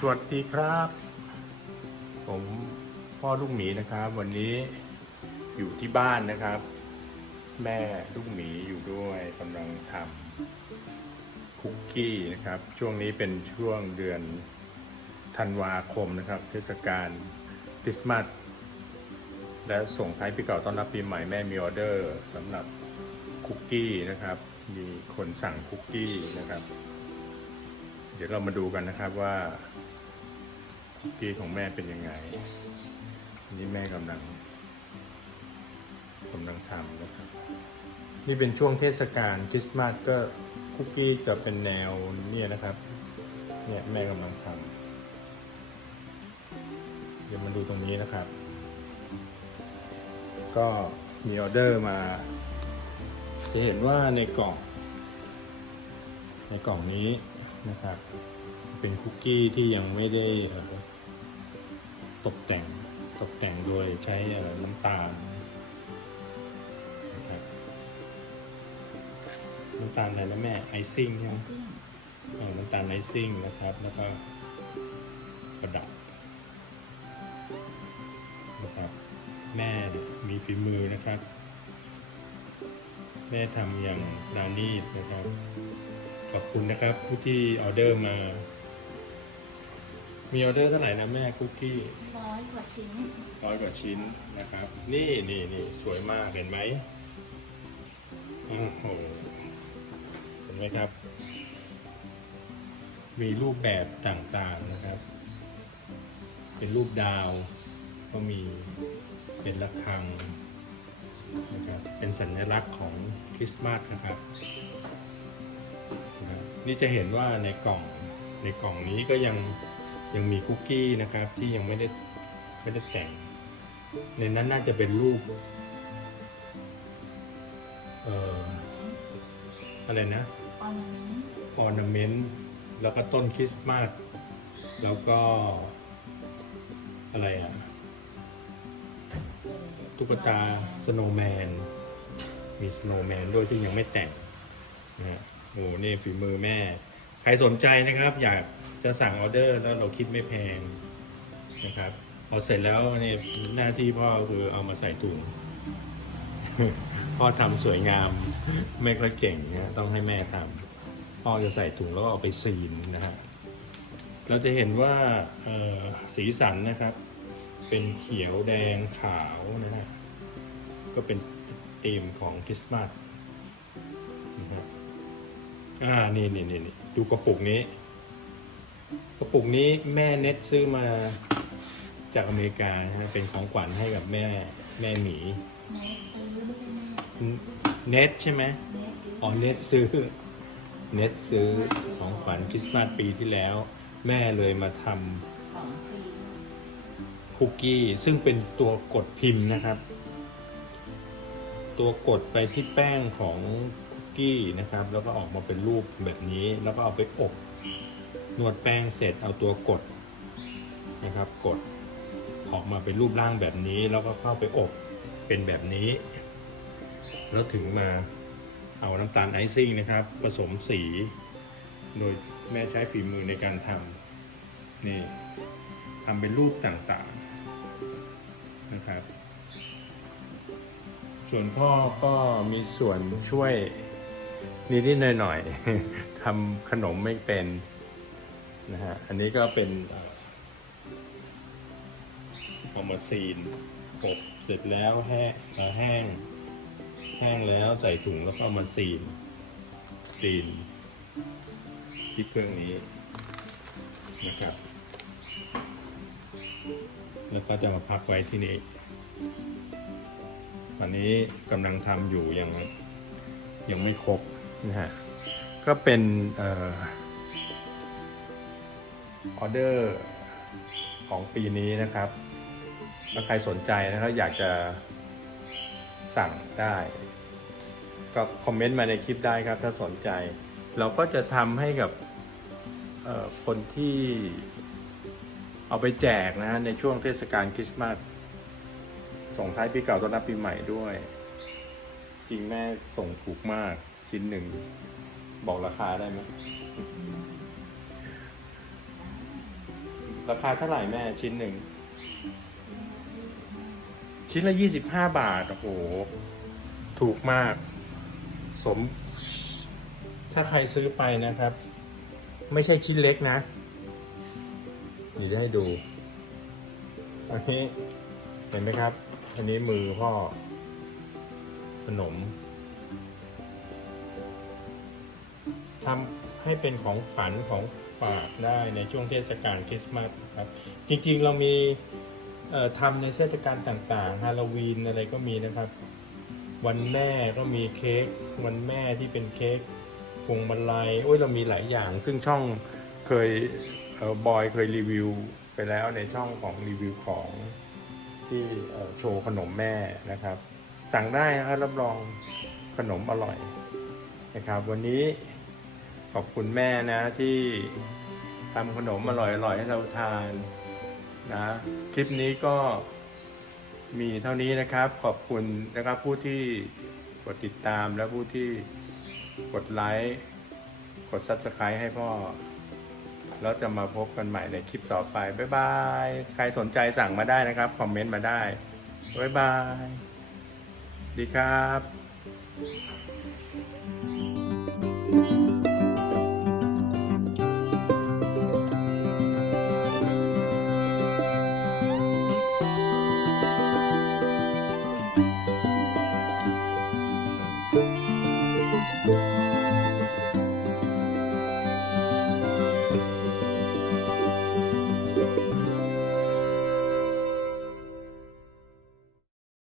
สวัสดีครับ ผมพ่อลูกหมีนะครับ วันนี้อยู่ที่บ้านนะครับ แม่ลูกหมีอยู่ด้วยกำลังทำคุกกี้นะครับ ช่วงนี้เป็นช่วงเดือนธันวาคมนะครับ เทศกาลคริสต์มาสและส่งท้ายปีเก่าต้อนรับปีใหม่แม่มีออเดอร์สำหรับคุกกี้นะครับ มีคนสั่งคุกกี้นะครับ เดี๋ยวเรามาดูกันนะครับว่าคุกกี้ของแม่เป็นยังไงนนี่แม่กำลังกำลังทำนะครับ นี่เป็นช่วงเทศกาลคริสต์มาสก็คุกกี้จะเป็นแนวเนี่ยนะครับ เนี่ยแม่กำลังทำเดี๋ยวมาดูตรงนี้นะครับ ก็มีออเดอร์มา จะเห็นว่าในกล่อง ในกล่องนี้ นะครับ เป็นคุกกี้ที่ยังไม่ได้เอ่อตกแต่งตกแต่งโดยใช้เอ่อน้ำตาลนะครับน้ำตาลอะไรนะแม่ไอซิ่งใช่ไหมเออน้ำตาลไอซิ่งนะครับ แล้วก็ประดับนะครับแม่มีฝีมือนะครับ แม่ทำอย่างปราณีตนะครับข อบคุณนะครับผู้ที่ออเดอร์มา มีออเดอร์เท่าไหร่นะแม่คุกกี้ร้อยกว่าชิ้นร้อยกว่าชิ้นนะครับ นี่นี่นี่สวยมากเห็นไหมโอ้โหเห็นไหมครับ มีรูปแบบต่างๆนะครับ เป็นรูปดาว ก็มีเป็นระฆังนะครับเป็นสัญลักษณ์ของคริสต์มาสนะครับ นะครับนี่จะเห็นว่าในกล่องในกล่องนี้ก็ยังยังมีคุกกี้นะครับ ที่ยังไม่ได้ไม่ได้แต่ง ในนั้นน่าจะเป็นรูปเอ่ออะไรนะออร์นาเมนต์ออร์นาเมนต์แล้วก็ต้นคริสต์มาสแล้วก็อะไรอะตุ๊กตาสโนว์แมนมีสโนว์แมนด้วยที่ยังไม่แต่งนะฮะ โอ้นี่ฝีมือแม่ ใครสนใจนะครับ อยากจะสั่งออเดอร์แล้วเราคิดไม่แพงนะครับพอเสร็จแล้วนี่หน้าที่พ่อคือเอามาใส่ถุงพ่อทำสวยงาม ไม่ค่อยเก่งนะต้องให้แม่ทำพ่อจะใส่ถุงแล้วก็เอาไปซีนนะฮะเราจะเห็นว่าสีสันนะครับ เป็นเขียวแดงขาวนะฮะก็เป็นธีมของคริสต์มาสนะฮะ อ่านี่นี่นี่นี่ดูกระปุกนี้ กระปุกนี้แม่เน็ตซื้อมาจากอเมริกานะฮะเป็นของขวัญให้กับแม่แม่หมี แม่ซื้อไม่ใช่แม่เน็ตใช่ไหมแม่ซื้ออ๋อเน็ตซื้อ เน็ตซื้อของขวัญคริสต์มาสปีที่แล้ว แม่เลยมาทำสองปีคุกกี้ ซึ่งเป็นตัวกดพิมพ์นะครับ ตัวกดไปที่แป้งของคุ กี้นะครับ แล้วก็ออกมาเป็นรูปแบบนี้ แล้วก็เอาไปอบนวดแป้งเสร็จเอาตัวกดนะครับ กดออกมาเป็นรูปร่างแบบนี้ แล้วก็เข้าไปอบเป็นแบบนี้ แล้วถึงมาเอาน้ำตาลไอซิ่งนะครับ ผสมสี โดยแม่ใช้ฝีมือในการทำนี่ทำเป็นรูปต่างๆนะครับ ส่วนพ่อก็มีส่วนช่วย นิดๆหน่อยๆทำขนมไม่เป็นนะฮะ อันนี้ก็เป็นออเอามาซีนอบเสร็จแล้วแห้งแห้ง แห้งแล้วใส่ถุงแล้วก็เอามาซีน ซีน ที่เครื่องนี้นะครับ แล้วก็จะมาพักไว้ที่นี่วันนี้กำลังทำอยู่ยังยังไม่ครบ นะฮะก็เป็นออเดอร์ของปีนี้นะครับถ้าใครสนใจนะครับอยากจะสั่งได้ ก็คอมเมนต์มาในคลิปได้ครับถ้าสนใจ เราก็จะทำให้กับคนที่เอาไปแจกนะฮะในช่วงเทศกาลคริสต์มาสส่งท้ายปีเก่าต้อนรับปีใหม่ด้วย จริงแม่ส่งถูกมาก ชิ้นหนึ่ง บอกราคาได้ไหมราคาเท่าไหร่แม่ชิ้นหนึ่ง ชิ้นละยี่สิบห้าบาท โอ้โห ถูกมาก สม ถ้าใครซื้อไปนะครับ ไม่ใช่ชิ้นเล็กนะเดี๋ยวจะให้ดู อันนี้ เห็นไหมครับ อันนี้มือพ่อขนม ทำให้เป็นของฝันของฝากได้ในช่วงเทศกาลคริสต์มาสครับจริงๆเรามีทำในเทศกาลต่างๆฮาโลวีนอะไรก็มีนะครับ วันแม่ก็มีเค้กวันแม่ที่เป็นเค้กพวงมาลัยโอ้ยเรามีหลายอย่าง ซึ่งช่องเคยเออบอยเคยรีวิวไปแล้วในช่องของรีวิวของที่โชว์ขนมแม่นะครับ สั่งได้นะครับรับรองขนมอร่อยนะครับ วันนี้ ขอบคุณแม่นะที่ทำขนมอร่อยๆให้เราทานนะคลิปนี้ก็มีเท่านี้นะครับ ขอบคุณนะครับผู้ที่กดติดตามและผู้ที่กดไลค์กด Subscribe ให้พ่อ แล้วจะมาพบกันใหม่ในคลิปต่อไป บ๊ายบาย ใครสนใจสั่งมาได้นะครับ คอมเมนต์มาได้ บ๊ายบาย ดีครับ